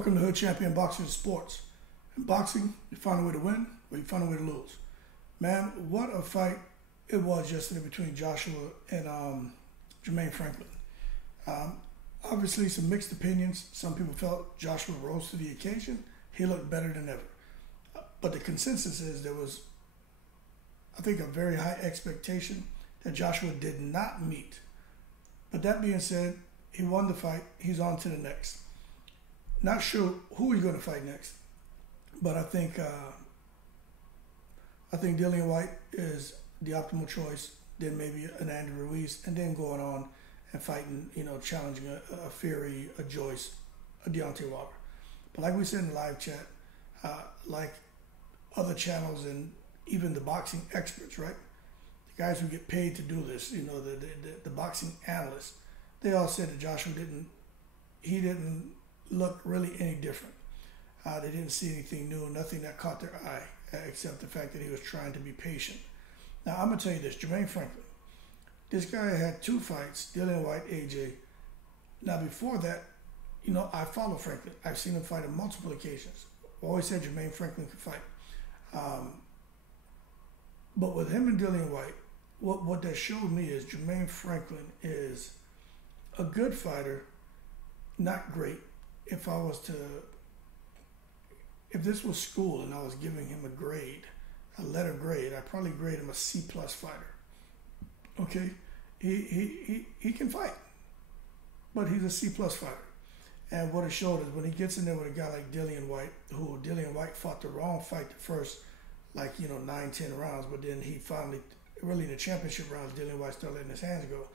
Welcome to Hood Champion Boxing Sports. In boxing, you find a way to win or you find a way to lose. Man, what a fight it was yesterday between Joshua and Jermaine Franklin. Obviously, some mixed opinions. Some people felt Joshua rose to the occasion. He looked better than ever. But the consensus is there was, I think, a very high expectation that Joshua did not meet. But that being said, he won the fight. He's on to the next. Not sure who he's going to fight next, but I think Dillian White is the optimal choice. Then maybe an Andy Ruiz, and then going on and fighting, challenging a Fury, a Joyce, a Deontay Wilder. But like we said in the live chat, like other channels and even the boxing experts, right? The guys who get paid to do this, the boxing analysts, they all said that Joshua didn't look really any different. They didn't see anything new, nothing that caught their eye, except the fact that he was trying to be patient. Now, I'm going to tell you this, Jermaine Franklin, this guy had two fights, Dillian White, AJ. Now, before that, I follow Franklin. I've seen him fight on multiple occasions. I always said Jermaine Franklin could fight. But with him and Dillian White, what that showed me is Jermaine Franklin is a good fighter, not great. If this was school and I was giving him a letter grade, I'd probably grade him a C+ fighter. Okay, he can fight, but he's a C+ fighter. And what it showed is when he gets in there with a guy like Dillian White, who Dillian White fought the wrong fight the first 9-10 rounds, but then he finally, really in the championship rounds, Dillian White started letting his hands go.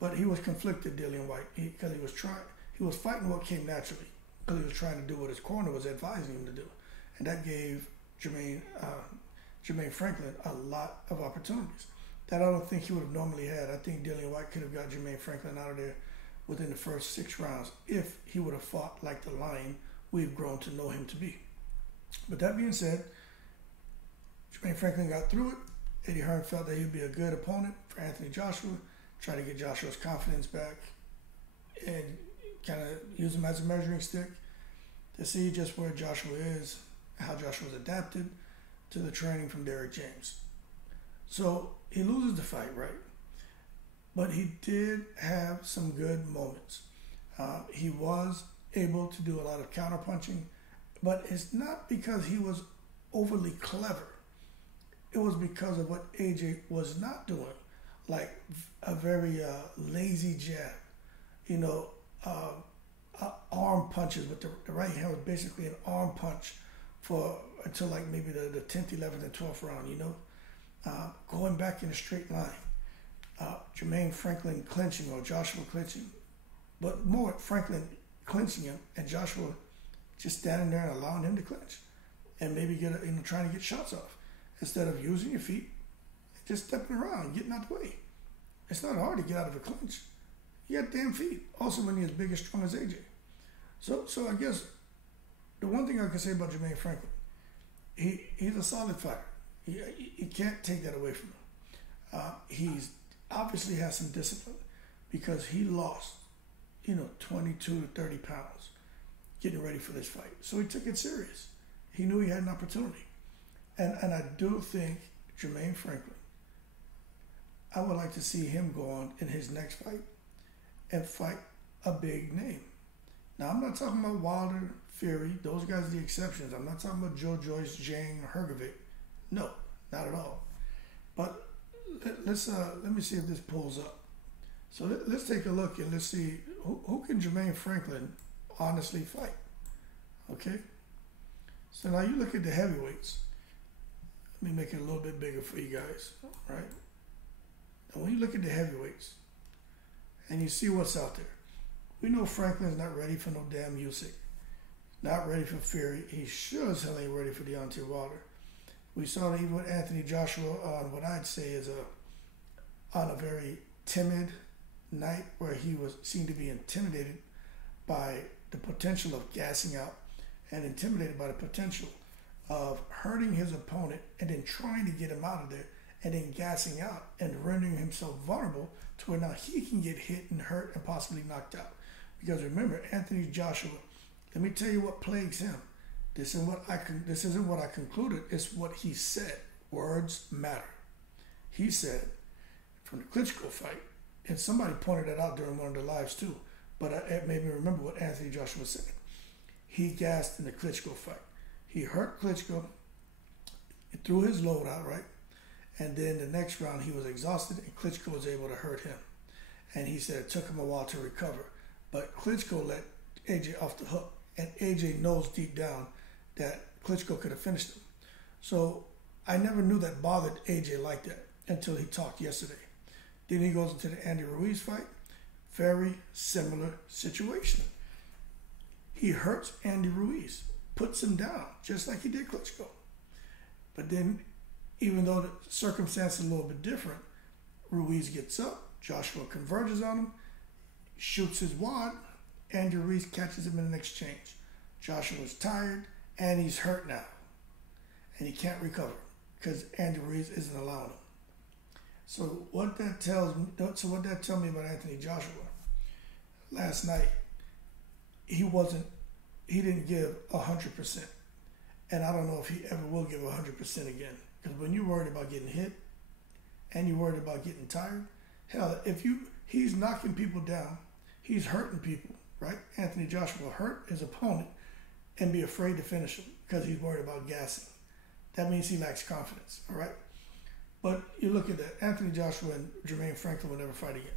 But he was conflicted, Dillian White, because he was fighting what came naturally, because he was trying to do what his corner was advising him to do. And that gave Jermaine Franklin a lot of opportunities that I don't think he would have normally had. I think Dillian White could have got Jermaine Franklin out of there within the first 6 rounds if he would have fought like the lion we've grown to know him to be. But that being said, Jermaine Franklin got through it. Eddie Hearn felt that he'd be a good opponent for Anthony Joshua, try to get Joshua's confidence back and kind of use him as a measuring stick to see just where Joshua is, how Joshua's adapted to the training from Derrick James. So he loses the fight, right? But he did have some good moments. He was able to do a lot of counterpunching, but it's not because he was overly clever. It was because of what AJ was not doing, like a very lazy jab, arm punches, but the right hand was basically an arm punch until like maybe the 10th, 11th, and 12th round, going back in a straight line. Jermaine Franklin clinching or Joshua clinching, but more Franklin clinching him and Joshua just standing there and allowing him to clinch and maybe trying to get shots off instead of using your feet, just stepping around, getting out the way. It's not hard to get out of a clinch. You got damn feet. Also, when you're as big and strong as AJ. So I guess the one thing I can say about Jermaine Franklin, he's a solid fighter. You can't take that away from him. He's obviously has some discipline because he lost, 22 to 30 pounds getting ready for this fight. So he took it serious. He knew he had an opportunity. And I do think Jermaine Franklin, I would like to see him go on in his next fight and fight a big name. Now, I'm not talking about Wilder, Fury. Those guys are the exceptions. I'm not talking about Joe Joyce, Jang, or Hrgovic. No, not at all. But let me see if this pulls up. So let's take a look and let's see who can Jermaine Franklin honestly fight. Okay? So now you look at the heavyweights. Let me make it a little bit bigger for you guys, right? Now when you look at the heavyweights and you see what's out there, we know Franklin's not ready for no damn Usyk. Not ready for Fury. He sure as hell ain't ready for Deontay Wilder. We saw that even with Anthony Joshua on what I'd say is on a very timid night where he seemed to be intimidated by the potential of gassing out and intimidated by the potential of hurting his opponent and then trying to get him out of there and then gassing out and rendering himself vulnerable to where now he can get hit and hurt and possibly knocked out. Because remember, Anthony Joshua Let me tell you what plagues him. This isn't what I concluded. It's what he said. Words matter. He said from the Klitschko fight, and somebody pointed that out during one of the lives too, but it made me remember what Anthony Joshua said. He gassed in the Klitschko fight. He hurt Klitschko, threw his load out, right? And then the next round he was exhausted and Klitschko was able to hurt him. And he said it took him a while to recover. But Klitschko let AJ off the hook. And AJ knows deep down that Klitschko could have finished him. So I never knew that bothered AJ like that until he talked yesterday. Then he goes into the Andy Ruiz fight. Very similar situation. He hurts Andy Ruiz, puts him down, just like he did Klitschko. But then, even though the circumstance is a little bit different, Ruiz gets up, Joshua converges on him, shoots his wad, Andy Ruiz catches him in an exchange. Joshua's tired, and he's hurt now. And he can't recover because Andy Ruiz isn't allowing him. So what that tells me about Anthony Joshua, last night, he didn't give 100%. And I don't know if he ever will give 100% again. Because when you're worried about getting hit and you're worried about getting tired, hell, he's knocking people down, he's hurting people, right? Anthony Joshua will hurt his opponent and be afraid to finish him because he's worried about gassing. That means he lacks confidence, all right? But you look at that, Anthony Joshua and Jermaine Franklin will never fight again.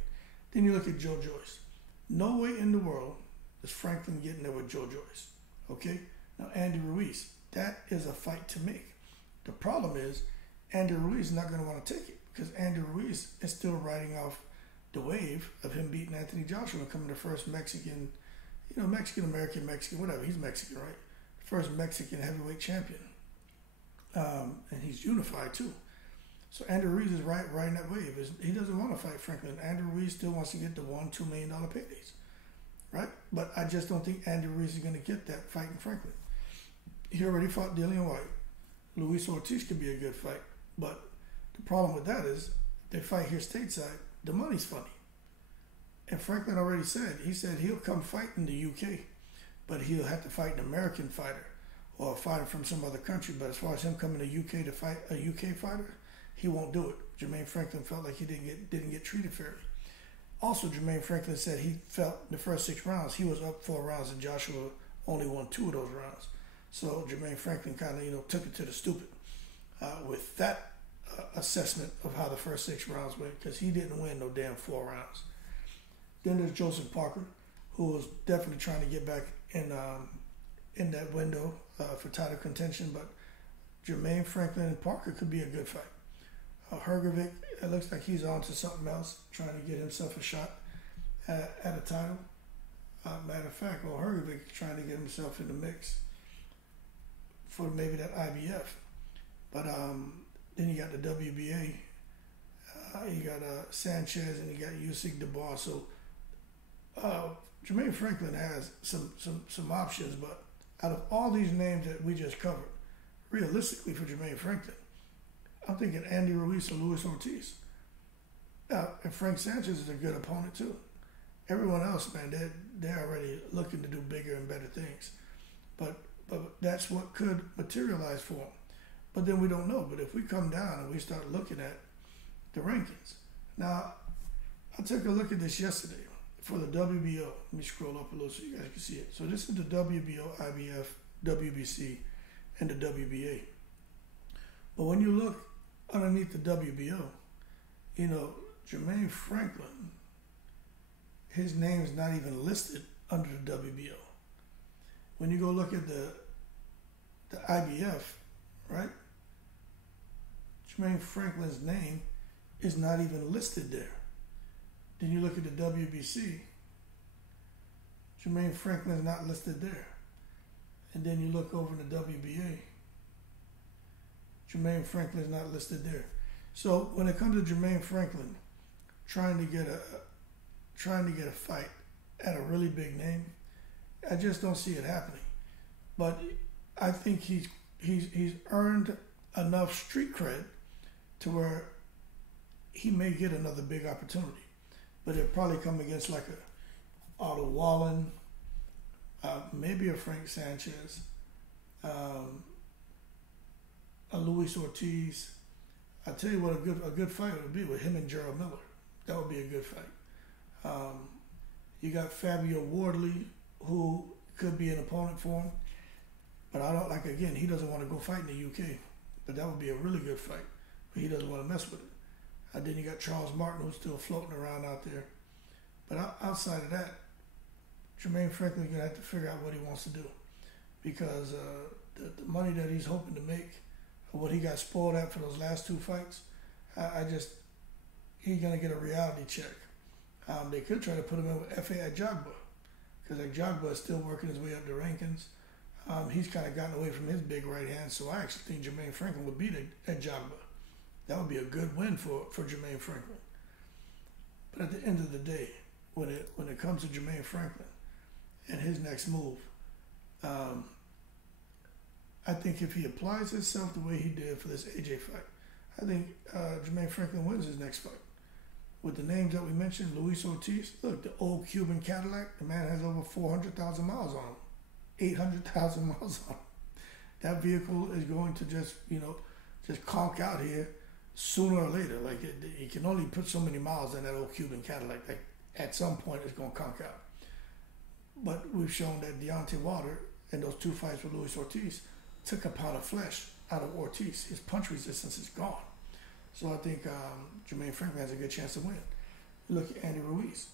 Then you look at Joe Joyce. No way in the world is Franklin getting there with Joe Joyce, okay? Now, Andy Ruiz, that is a fight to make. The problem is Andy Ruiz is not going to want to take it because Andy Ruiz is still riding off the wave of him beating Anthony Joshua and becoming the first Mexican, Mexican-American, whatever. He's Mexican, right? The first Mexican heavyweight champion. And he's unified too. So Andy Ruiz is riding that wave. He doesn't want to fight Franklin. Andy Ruiz still wants to get the $1-2 million paydays, right? But I just don't think Andy Ruiz is going to get that fighting Franklin. He already fought Dillian White. Luis Ortiz could be a good fight. But the problem with that is they fight here stateside, the money's funny. And Franklin already said, he'll come fight in the UK, but he'll have to fight an American fighter or a fighter from some other country. But as far as him coming to UK to fight a UK fighter, he won't do it. Jermaine Franklin felt like he didn't get treated fairly. Also, Jermaine Franklin said he felt the first 6 rounds, he was up 4 rounds and Joshua only won 2 of those rounds. So Jermaine Franklin kind of, took it to the stupid with that assessment of how the first 6 rounds went because he didn't win no damn 4 rounds. Then there's Joseph Parker, who was definitely trying to get back in that window for title contention, but Jermaine Franklin and Parker could be a good fight. Hrgovic, it looks like he's on to something else, trying to get himself a shot at a title. Matter of fact, Hrgovic trying to get himself in the mix for maybe that IBF. But then you got the WBA, you got Sanchez, and you got Usyk Dubois. So Jermaine Franklin has some options, but out of all these names that we just covered, realistically for Jermaine Franklin, I'm thinking Andy Ruiz or Luis Ortiz. And Frank Sanchez is a good opponent too. Everyone else, man, they're already looking to do bigger and better things. But that's what could materialize for them. But then we don't know. But if we come down and we start looking at the rankings. Now, I took a look at this yesterday for the WBO. Let me scroll up a little so you guys can see it. So this is the WBO, IBF, WBC, and the WBA. But when you look underneath the WBO, Jermaine Franklin, his name is not even listed under the WBO. When you go look at the IBF, right? Jermaine Franklin's name is not even listed there. Then you look at the WBC, Jermaine Franklin is not listed there. And then you look over the WBA, Jermaine Franklin is not listed there. So when it comes to Jermaine Franklin trying to get a fight at a really big name, I just don't see it happening. But I think he's earned enough street cred to where he may get another big opportunity. But it'll probably come against like a Otto Wallen, maybe a Frank Sanchez, a Luis Ortiz. I tell you what, a good fight would be with him and Gerald Miller. That would be a good fight. You got Fabio Wardley, who could be an opponent for him, but I don't like. Again, he doesn't want to go fight in the UK, but that would be a really good fight. But he doesn't want to mess with it. And then you got Charles Martin, who's still floating around out there. But outside of that, Jermaine Franklin's gonna have to figure out what he wants to do, because the money that he's hoping to make, or what he got spoiled at for those last two fights, he's gonna get a reality check. They could try to put him in with F.A. Ajagba, because Ajagba is still working his way up the rankings. He's kind of gotten away from his big right hand, so I actually think Jermaine Franklin would beat Ajagba. That would be a good win for Jermaine Franklin. But at the end of the day, when it comes to Jermaine Franklin and his next move, I think if he applies himself the way he did for this AJ fight, I think Jermaine Franklin wins his next fight. With the names that we mentioned, Luis Ortiz, look, the old Cuban Cadillac, the man has over 400,000 miles on him, 800,000 miles on him. That vehicle is going to just conk out here sooner or later. Like, you can only put so many miles in that old Cuban Cadillac. Like, at some point, it's going to conk out. But we've shown that Deontay Wilder, in those two fights with Luis Ortiz, took a pound of flesh out of Ortiz. His punch resistance is gone. So I think Jermaine Franklin has a good chance to win. Look at Andy Ruiz.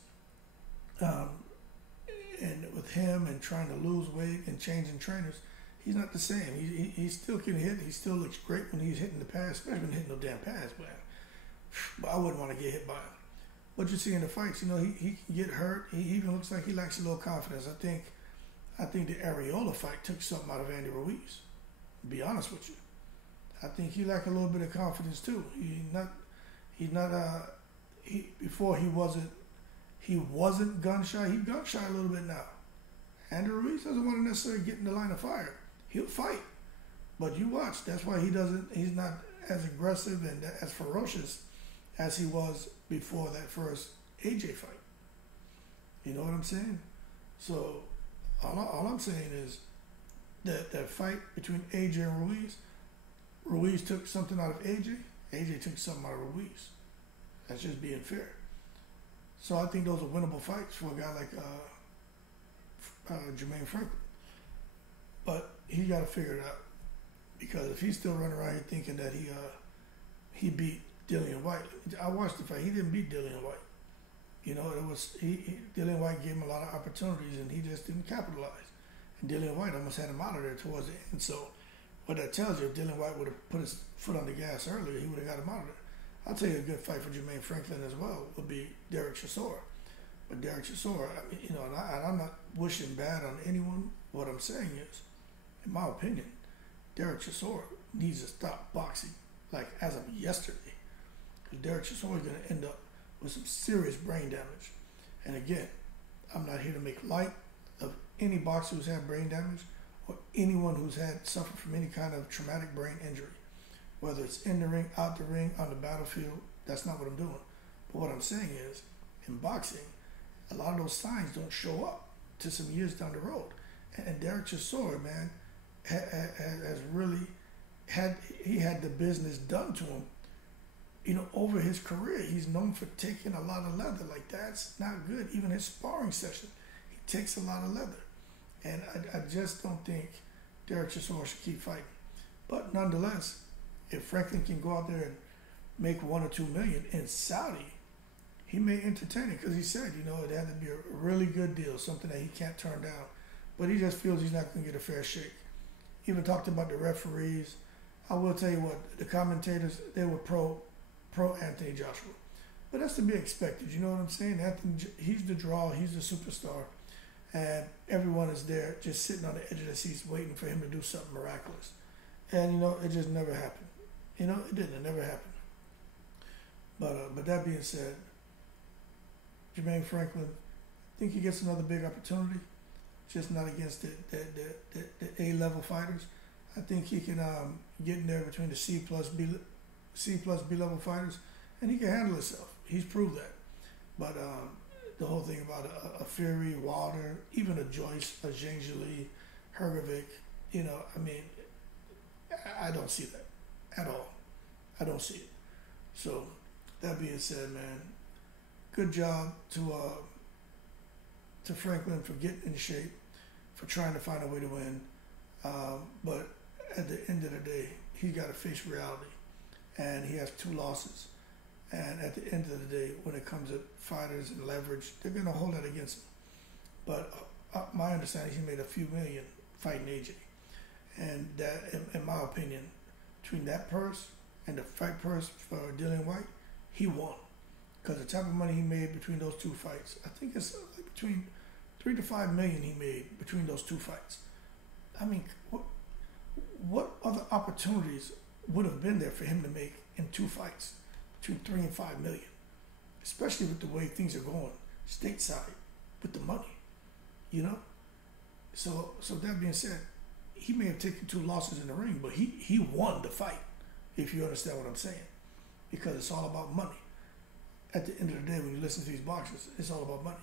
And with him and trying to lose weight and changing trainers, he's not the same. He still can hit. He still looks great when he's hitting the pass, especially when hitting no damn pass, man. But I wouldn't want to get hit by him. What you see in the fights, he can get hurt. He even looks like he lacks a little confidence. I think the Areola fight took something out of Andy Ruiz, to be honest with you. I think he lacked a little bit of confidence too. Before he wasn't gun shy. He's gun shy a little bit now. Andy Ruiz doesn't want to necessarily get in the line of fire. He'll fight, but you watch. That's why he's not as aggressive and as ferocious as he was before that first AJ fight. You know what I'm saying? So all I'm saying is that fight between AJ and Ruiz took something out of AJ. AJ took something out of Ruiz. That's just being fair. So I think those are winnable fights for a guy like Jermaine Franklin. But he got to figure it out, because if he's still running around here thinking that he beat Dillian White, I watched the fight. He didn't beat Dillian White. Dillian White gave him a lot of opportunities and he just didn't capitalize. And Dillian White almost had him out of there towards the end. So what that tells you, if Dillian White would have put his foot on the gas earlier, he would have got him out of there. I'll tell you a good fight for Jermaine Franklin as well would be Derek Chisora. But Derek Chisora, I'm not wishing bad on anyone. What I'm saying is, in my opinion, Derek Chisora needs to stop boxing, like as of yesterday. Because Derek Chisora is going to end up with some serious brain damage. And again, I'm not here to make light of any boxer who's had brain damage or anyone who's suffered from any kind of traumatic brain injury. Whether it's in the ring, out the ring, on the battlefield, that's not what I'm doing. But what I'm saying is, in boxing, a lot of those signs don't show up to some years down the road. And Derek Chisora, man, has really had the business done to him. Over his career, he's known for taking a lot of leather. Like, that's not good. Even his sparring session, he takes a lot of leather. And I just don't think Derek Chisora should keep fighting. But nonetheless, if Franklin can go out there and make $1 or $2 million in Saudi, he may entertain it, because he said, it had to be a really good deal, something that he can't turn down. But he just feels he's not going to get a fair shake. He even talked about the referees. I will tell you what, the commentators, they were pro Anthony Joshua. But that's to be expected, you know what I'm saying? He's the draw, he's the superstar, and everyone is there just sitting on the edge of their seats waiting for him to do something miraculous. And, it just never happened. It didn't. It never happened. But that being said, Jermaine Franklin, I think he gets another big opportunity, just not against the A-level fighters. I think he can get in there between the C plus B level fighters, and he can handle himself. He's proved that. But the whole thing about a Fury, Wilder, even a Joyce, a Gingerly, Hergovic, you know, I mean, I don't see that at all. I don't see it. So that being said, man, good job to Franklin for getting in shape, for trying to find a way to win. But at the end of the day, he got to face reality, and he has 2 losses. And at the end of the day, when it comes to fighters and leverage, they're going to hold that against him. But my understanding, he made a few million fighting AJ. And that, in my opinion, between that purse and the fight purse for Dillian White, he won. Because the type of money he made between those 2 fights, I think it's like between 3 to 5 million he made between those 2 fights. I mean, what other opportunities would have been there for him to make in 2 fights between 3 and 5 million, especially with the way things are going stateside with the money, you know? So that being said, he may have taken 2 losses in the ring, but he won the fight, if you understand what I'm saying, because it's all about money. At the end of the day, when you listen to these boxers, it's all about money.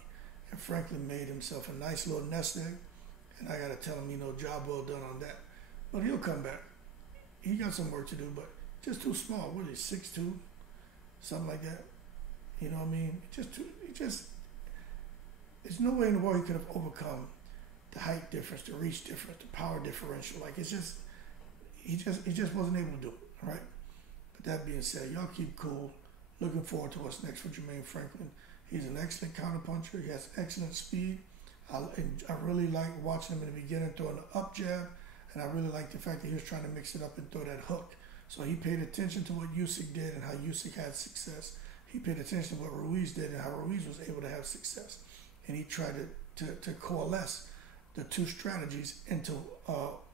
And Franklin made himself a nice little nest egg, and I got to tell him, you know, job well done on that. But he'll come back. He got some work to do, but just too small. What is he, 6'2", something like that? You know what I mean? There's no way in the world he could have overcome the height difference, the reach difference, the power differential. Like, he just wasn't able to do it, right? But that being said, y'all keep cool. Looking forward to what's next for Jermaine Franklin. He's an excellent counterpuncher. He has excellent speed. I really like watching him in the beginning throwing the up jab, and I really like the fact that he was trying to mix it up and throw that hook. So he paid attention to what Usyk did and how Usyk had success. He paid attention to what Ruiz did and how Ruiz was able to have success. And he tried to coalesce the 2 strategies into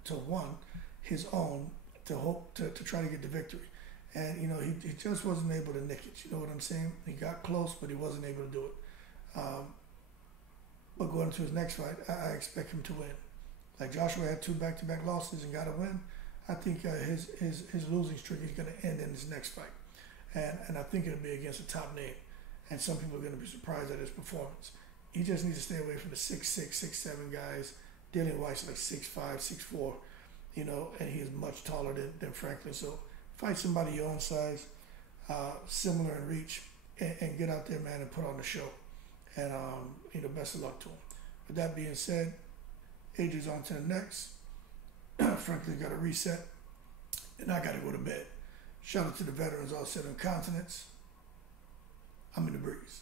to one, his own, to try to get the victory. And, you know, he just wasn't able to nick it. You know what I'm saying? He got close, but he wasn't able to do it. But going into his next fight, I expect him to win. Like Joshua had 2 back-to-back losses and got a win. I think his losing streak is going to end in his next fight. And I think it'll be against a top name. And some people are going to be surprised at his performance. He just needs to stay away from the 6'6", 6'7" guys. Dillian White's like 6'5", 6'4", you know, and he's much taller than Franklin. So fight somebody your own size, similar in reach, and get out there, man, and put on the show. And, you know, best of luck to him. With that being said, AJ's on to the next. Franklin's got to reset, and I got to go to bed. Shout out to the veterans all 7 continents. I'm in the breeze.